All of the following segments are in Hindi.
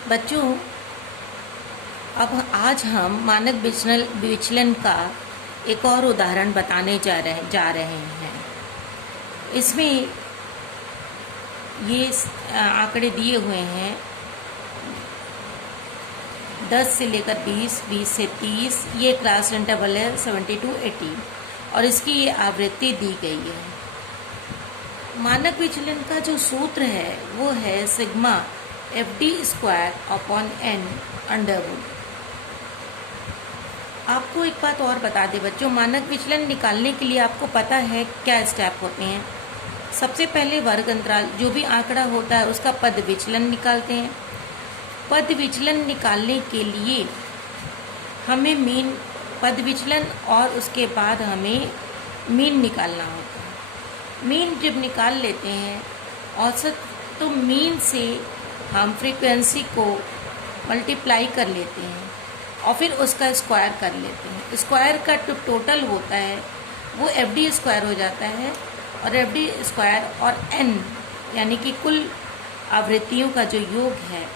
बच्चों, अब आज हम मानक विचलन का एक और उदाहरण बताने जा रहे हैं। इसमें ये आंकड़े दिए हुए हैं 10 से लेकर 20, 20 से 30। ये क्लास इंटरवल है 70 to 80 और इसकी ये आवृत्ति दी गई है। मानक विचलन का जो सूत्र है वो है सिग्मा FD²/N अंडरवुड। आपको एक बात और बता दें बच्चों, मानक विचलन निकालने के लिए आपको पता है क्या स्टेप होते हैं। सबसे पहले वर्ग अंतराल, जो भी आंकड़ा होता है उसका पद विचलन निकालते हैं। पद विचलन निकालने के लिए हमें मीन पद विचलन और उसके बाद हमें मीन निकालना होता है। मीन जब निकाल लेते हैं औसत, तो मीन से हम फ्रीक्वेंसी को मल्टीप्लाई कर लेते हैं और फिर उसका स्क्वायर कर लेते हैं। स्क्वायर का जो टोटल होता है वो FD² हो जाता है और FD² और N यानी कि कुल आवृत्तियों का जो योग है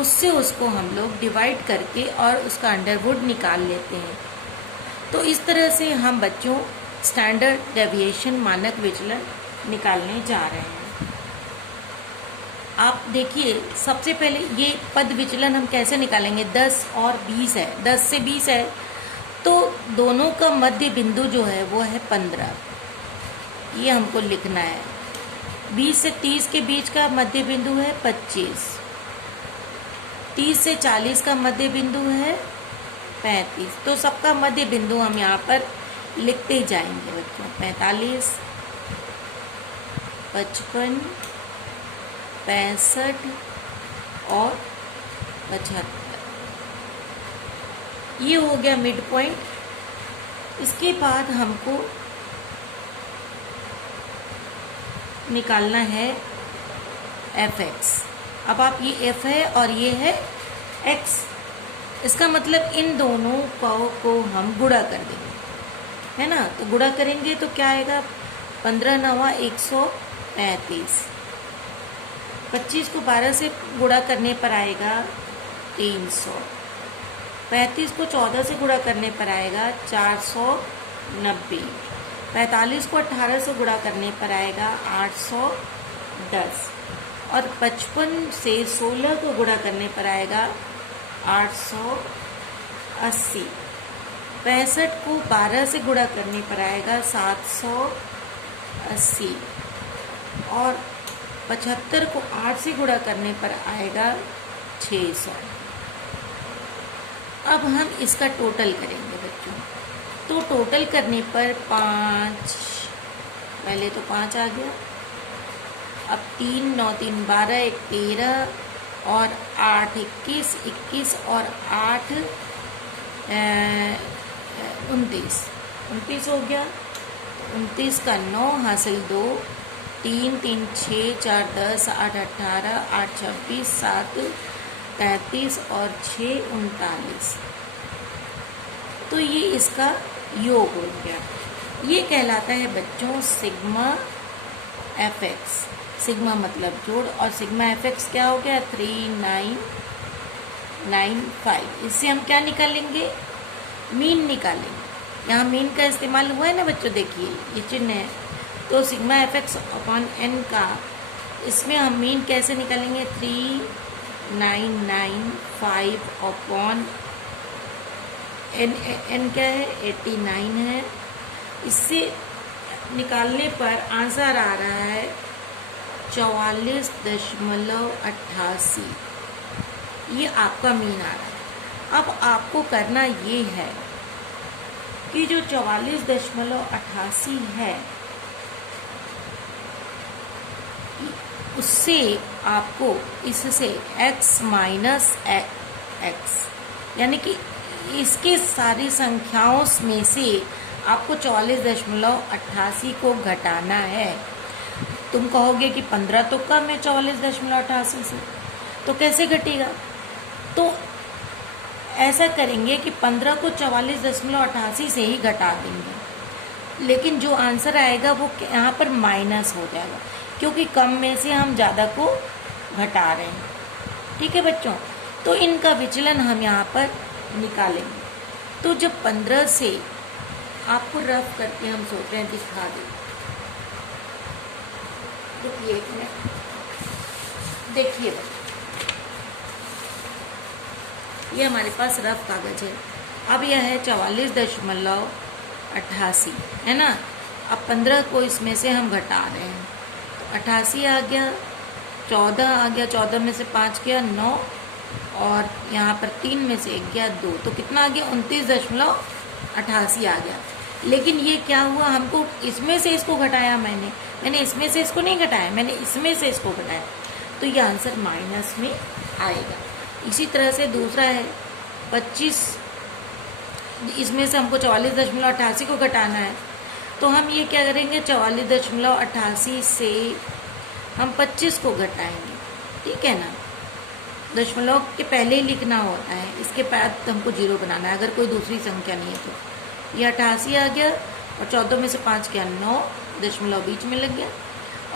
उससे उसको हम लोग डिवाइड करके और उसका अंडरवुड निकाल लेते हैं। तो इस तरह से हम बच्चों स्टैंडर्ड डेविएशन मानक विचलन निकालने जा रहे हैं। आप देखिए, सबसे पहले ये पद विचलन हम कैसे निकालेंगे। 10 और 20 है, 10 से 20 है तो दोनों का मध्य बिंदु जो है वो है 15, ये हमको लिखना है। 20 से 30 के बीच का मध्य बिंदु है 25, 30 से 40 का मध्य बिंदु है 35। तो सबका मध्य बिंदु हम यहाँ पर लिखते जाएंगे बच्चों। 45, 55, 65 और 75, ये हो गया मिड पॉइंट। इसके बाद हमको निकालना है fx। अब आप ये f है और ये है x, इसका मतलब इन दोनों को हम गुणा कर देंगे, है ना। तो गुणा करेंगे तो क्या आएगा, 15 9 135। 25 को 12 से गुणा करने पर आएगा 300। 35 को 14 से गुणा करने पर आएगा 490। 45 को 18 से गुणा करने पर आएगा 810 और 55 से 16 को गुणा करने पर आएगा 880। 65 को 12 से गुणा करने पर आएगा 780 और 75 को 8 से गुणा करने पर आएगा 600। अब हम इसका टोटल करेंगे बच्चों। तो टोटल करने पर 5, पहले तो 5 आ गया, अब 3 9 3 12 1 13 और 8 21 21 और 8 29 हो गया। 29 का 9 हासिल 2, 3 3 6 4 10 8 18 8 26 7 33 और 6 39। तो ये इसका योग हो गया। ये कहलाता है बच्चों सिग्मा fx। सिग्मा मतलब जोड़ और सिग्मा fx क्या हो गया, 3995। इससे हम क्या निकालेंगे, मीन निकालेंगे। यहाँ मीन का इस्तेमाल हुआ है ना बच्चों, देखिए ये चिन्ह है। तो सिग्मा fx/n का इसमें हम मीन कैसे निकालेंगे, 3995 n क्या है, 89 है। इससे निकालने पर आंसर आ रहा है 44.88। ये आपका मीन आ रहा है। अब आपको करना ये है कि जो 44.88 है उससे आपको इससे x माइनस x यानी कि इसके सारी संख्याओं में से आपको 44.88 को घटाना है। तुम कहोगे कि 15 तो कम है 44.88 से, तो कैसे घटेगा। तो ऐसा करेंगे कि 15 को 44.88 से ही घटा देंगे, लेकिन जो आंसर आएगा वो यहाँ पर माइनस हो जाएगा, क्योंकि कम में से हम ज़्यादा को घटा रहे हैं। ठीक है बच्चों, तो इनका विचलन हम यहाँ पर निकालेंगे। तो जब 15 से आपको रफ करके हम सोच रहे हैं दिखा दें, देखिए एक मिनट, देखिए ये हमारे पास रफ कागज है। अब यह है 44.88 है ना। अब 15 को इसमें से हम घटा रहे हैं, तो 88 आ गया, 14 आ गया, 14 में से 5 गया 9, और यहाँ पर 3 में से 1 गया 2, तो कितना आ गया 29.88 आ गया। लेकिन ये क्या हुआ, हमको इसमें से इसको घटाया, मैंने इसमें से इसको नहीं घटाया, मैंने इसमें से इसको घटाया, तो ये आंसर माइनस में आएगा। इसी तरह से दूसरा है 25, इसमें से हमको 44.88 को घटाना है, तो हम ये क्या करेंगे, 44.88 से हम 25 को घटाएंगे, ठीक है ना। दशमलव के पहले ही लिखना होता है, इसके बाद हमको 0 बनाना है अगर कोई दूसरी संख्या नहीं है तो। ये 88 आ गया, और 14 में से 5 गया 9, दशमलव बीच में लग गया,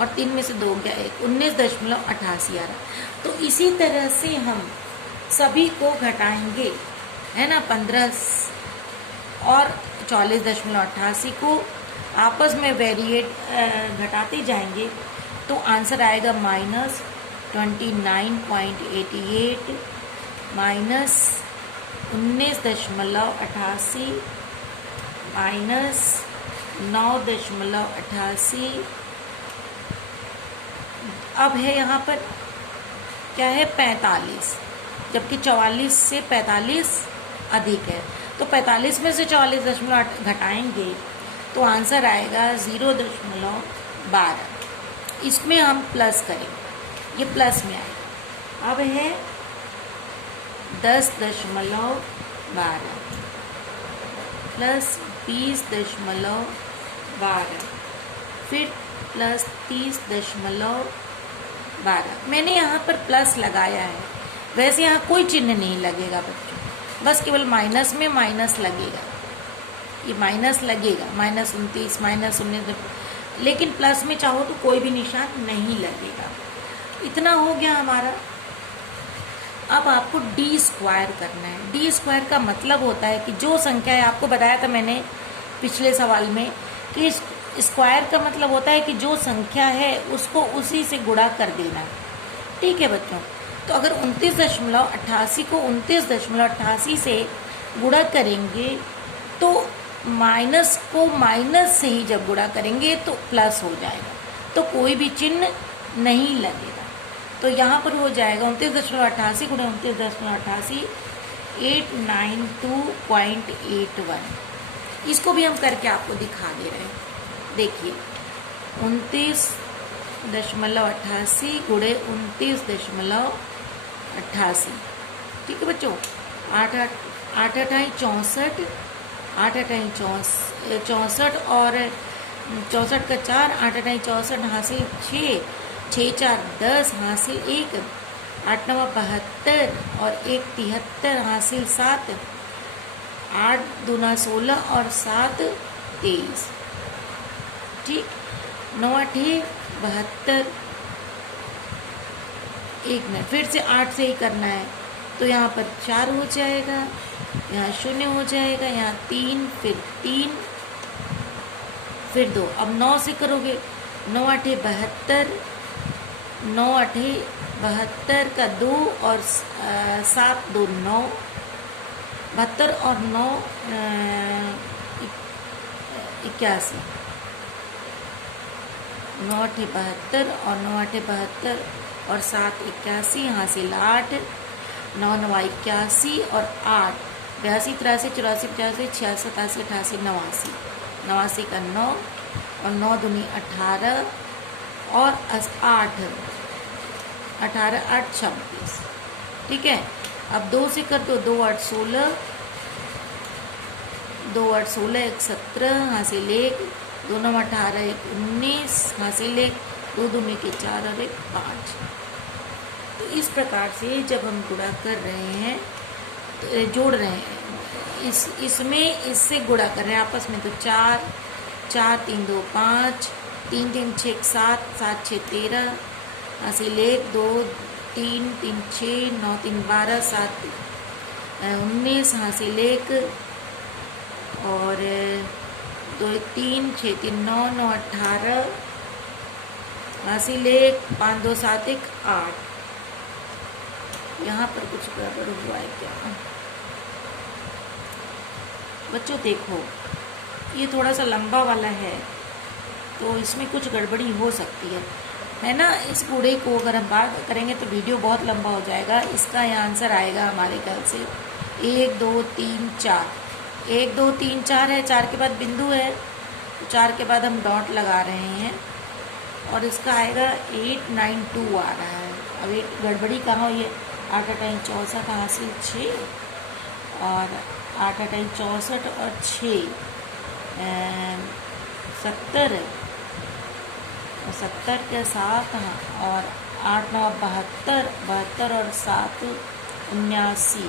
और 3 में से 2 गया 1, 19.88 आ रहा। तो इसी तरह से हम सभी को घटाएंगे, है ना। 15 और 44.88 को आपस में वेरिएट घटाते जाएंगे, तो आंसर आएगा -29.88 माइनस 19.88 माइनस 9.88। अब है यहाँ पर क्या है 45, जबकि 44 से 45 अधिक है, तो 45 में से 44.8 घटाएंगे तो आंसर आएगा 0.12। इसमें हम प्लस करेंगे, ये प्लस में आएगा। अब है 10.12 प्लस 20.12 फिर प्लस 30.12। मैंने यहाँ पर प्लस लगाया है, वैसे यहाँ कोई चिन्ह नहीं लगेगा बच्चों, बस केवल माइनस में माइनस लगेगा, ये माइनस लगेगा, -29 -19, लेकिन प्लस में चाहो तो कोई भी निशान नहीं लगेगा। इतना हो गया हमारा। अब आपको डी स्क्वायर करना है। डी स्क्वायर का मतलब होता है कि जो संख्या है, आपको बताया था मैंने पिछले सवाल में कि स्क्वायर का मतलब होता है कि जो संख्या है उसको उसी से गुणा कर देना, ठीक है बच्चों। तो अगर 29.88 को 29.88 से गुणा करेंगे तो माइनस को माइनस से ही जब गुणा करेंगे तो प्लस हो जाएगा, तो कोई भी चिन्ह नहीं लगेगा। तो यहाँ पर हो जाएगा 29.88 गुणा 29.88 892.81। इसको भी हम करके आपको दिखा दे रहे हैं। देखिए 29.88 गुणे 29.88, ठीक है बच्चों। 8 8 64, 8 64 और 64 का 4, 8 64 हासिल 6, 6 4 10 हासिल 1, 8 9 72 और 1 73 हासिल 7, 8 2 16 और 7 23, ठीक। 9 8 72। एक मिनट, फिर से 8 से ही करना है, तो यहाँ पर 4 हो जाएगा, यहाँ 0 हो जाएगा, यहाँ 3, फिर 3, फिर 2। अब 9 से करोगे, 9 8 72, 9 8 72 का 2 और 7 2 9, 72 और 9 81, 9 8 72 और 9 8 72 और 7 81 हासिल 8, 9 9 81 और 8 82 83 84 85 86 87 88 89, 89 का 9 और 9 दूनी 18 और 8 18 8 26, ठीक है। अब 2 से कर दो, 2 8 16, 2 8 16 1 17 हासिल 1, 2 9 18 1 19 हासिल 1, 2 दूनी के 4 और 1 5। तो इस प्रकार से जब हम गुणा कर रहे हैं, तो जोड़ रहे हैं, इसमें इससे गुणा कर रहे हैं आपस में, तो 4 4 3 2 5, 3 3 6 7 7 6 13 हासिल 1 2 3 3 6 9 3 12 7 19 हासिल 1 और 2 3 6 3 9 9 18 हासिल 1 5 2 7 1 8। यहाँ पर कुछ गड़बड़ हुआ है क्या बच्चों? देखो ये थोड़ा सा लंबा वाला है तो इसमें कुछ गड़बड़ी हो सकती है ना। इस बूढ़े को अगर हम बात करेंगे तो वीडियो बहुत लंबा हो जाएगा। इसका यहाँ आंसर आएगा हमारे ख्याल से 1 2 3 4। 1 2 3 4 है, 4 के बाद बिंदु है तो 4 के बाद हम डॉट लगा रहे हैं और इसका आएगा 8 9 2 आ रहा है। अब एक गड़बड़ी कहाँ हुई है? 8 8 64 कहाँ से 6 और 8 8 64 और 6 70 और 70 के साथ और 8 9 72 72 और 7 79।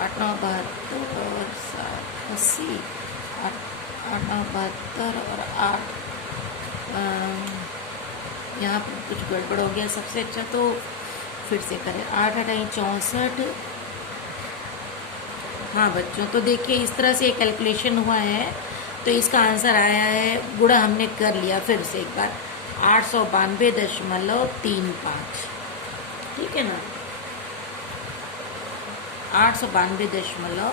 आठ नौ 72 और 7 80 8 9 72 और 8 यहाँ पर कुछ गड़बड़ हो गया। सबसे अच्छा तो फिर से करें 8 8 64। हाँ बच्चों तो देखिए इस तरह से कैलकुलेशन हुआ है तो इसका आंसर आया है, गुणा हमने कर लिया फिर से एक बार 892.35। ठीक है ना, 892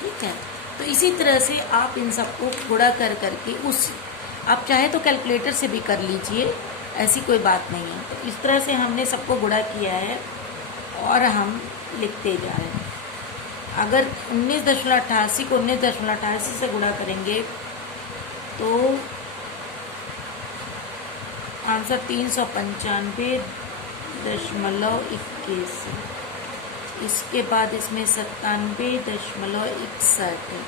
ठीक है। तो इसी तरह से आप इन सबको गुणा कर करके उस आप चाहे तो कैलकुलेटर से भी कर लीजिए, ऐसी कोई बात नहीं है। तो इस तरह से हमने सबको गुणा किया है और हम लिखते जा रहे हैं। अगर 19.88 को 19.88 से गुणा करेंगे तो आंसर 395.21। इसके बाद इसमें 97.61 है।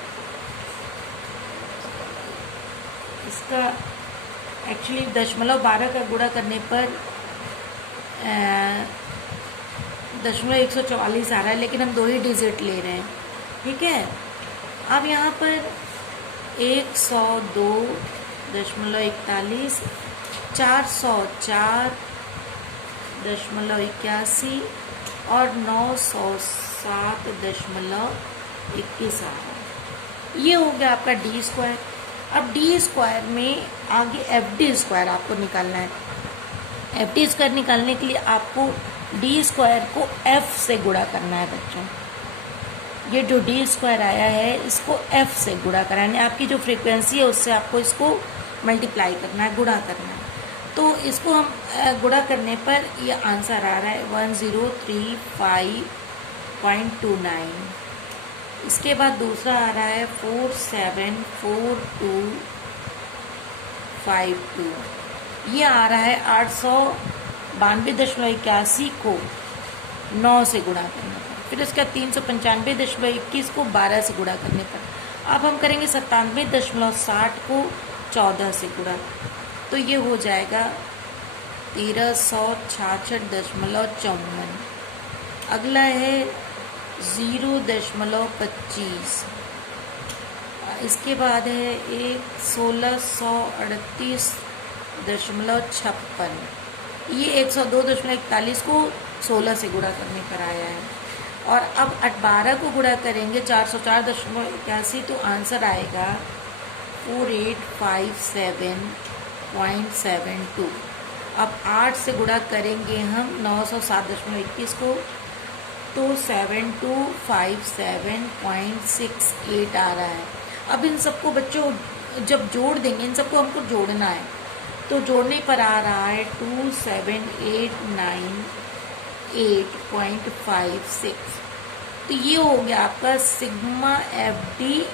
इसका एक्चुअली 0.12 का गुणा करने पर 144 आ रहा है, लेकिन हम 2 ही डिजिट ले रहे हैं। ठीक है, अब यहाँ पर 102.41 404.81 और 907.21 आ रहा है। ये हो गया आपका डी स्क्वायर। अब डी स्क्वायर में आगे एफ डी स्क्वायर आपको निकालना है। एफ डी स्क्वायर निकालने के लिए आपको डी स्क्वायर को एफ से गुणा करना है बच्चों। ये जो डी स्क्वायर आया है इसको एफ से गुणा कराना है। आपकी जो फ्रीक्वेंसी है उससे आपको इसको मल्टीप्लाई करना है, गुणा करना है। तो इसको हम गुणा करने पर ये आंसर आ रहा है 1035.29। इसके बाद दूसरा आ रहा है 474252। ये आ रहा है 892.81 को 9 से गुणा करने पर। फिर उसका 395.21 को 12 से गुणा करने पर। अब हम करेंगे 97.60 को 14 से गुणा, तो ये हो जाएगा 1366.54। अगला है 0.25। इसके बाद है 1638.56। ये 102.41 को 16 से गुणा करने पर आया है। और अब 12 को गुणा करेंगे 404.81 तो आंसर आएगा 4857.72। अब 8 से गुणा करेंगे हम 907.21 को तो 7257.68 आ रहा है। अब इन सबको बच्चों जब जोड़ देंगे, इन सबको हमको जोड़ना है, तो जोड़ने पर आ रहा है 27898.56। तो ये हो गया आपका सिग्मा एफ डी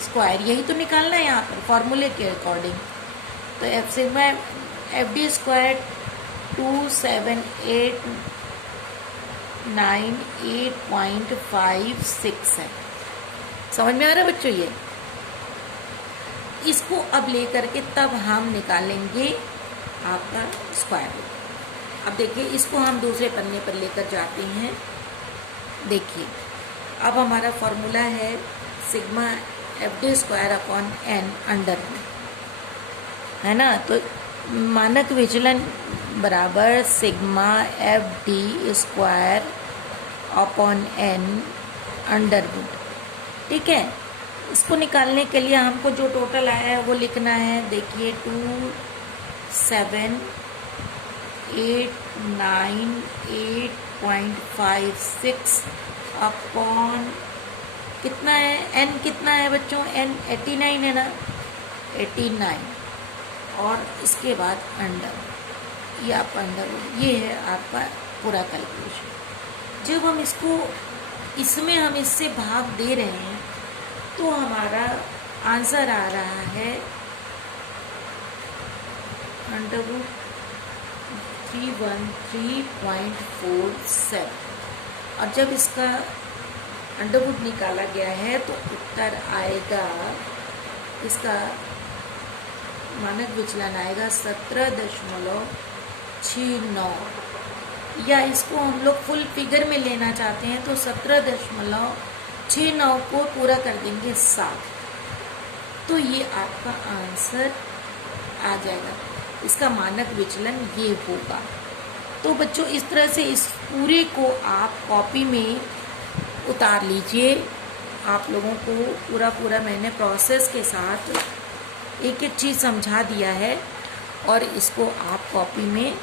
स्क्वायर। यही तो निकालना है यहाँ पर फॉर्मूले के अकॉर्डिंग। तो सिग्मा एफ डी स्क्वायर 2798.56 है। समझ में आ रहा है बच्चों? ये इसको अब लेकर के तब हम निकालेंगे आपका स्क्वायर रूट। अब देखिए इसको हम दूसरे पन्ने पर लेकर जाते हैं। देखिए अब हमारा फॉर्मूला है sigma F D square upon N under root, है ना। तो मानक विचलन बराबर sigma F D square upon N under root, ठीक है। इसको निकालने के लिए हमको जो टोटल आया है वो लिखना है। देखिए 2, 7, 8, 9, 8.56 अपॉन कितना है, एन कितना है बच्चों, एन 89 है ना, 89 और इसके बाद अंडर, ये आपका अंडर, ये है आपका पूरा कैलकुलेशन। जब हम इसको इसमें हम इससे भाग दे रहे हैं तो हमारा आंसर आ रहा है अंडर रूट 313.47 और जब इसका अंडर रूट निकाला गया है तो उत्तर आएगा, इसका मानक विचलन आएगा 17.69, या इसको हम लोग फुल फिगर में लेना चाहते हैं तो 17.69 को पूरा कर देंगे 7, तो ये आपका आंसर आ जाएगा। इसका मानक विचलन ये होगा। तो बच्चों इस तरह से इस पूरे को आप कॉपी में उतार लीजिए। आप लोगों को पूरा मैंने प्रोसेस के साथ एक एक चीज़ समझा दिया है और इसको आप कॉपी में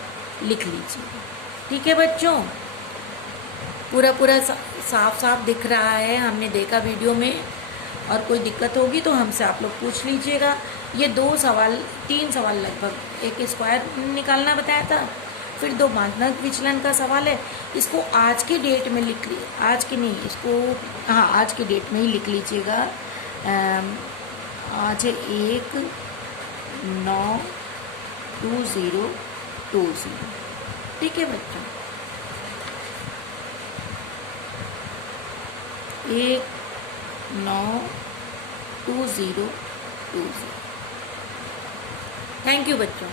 लिख लीजिए, ठीक है बच्चों। पूरा साफ दिख रहा है, हमने देखा वीडियो में, और कोई दिक्कत होगी तो हमसे आप लोग पूछ लीजिएगा। ये 3 सवाल लगभग, एक स्क्वायर निकालना बताया था, फिर 2 मानक विचलन का सवाल है। इसको आज की डेट में लिख ली, आज की नहीं, इसको हाँ आज की डेट में ही लिख लीजिएगा। आज 1/9/2020, ठीक है बच्चों। 1/9/2020। थैंक यू बच्चों।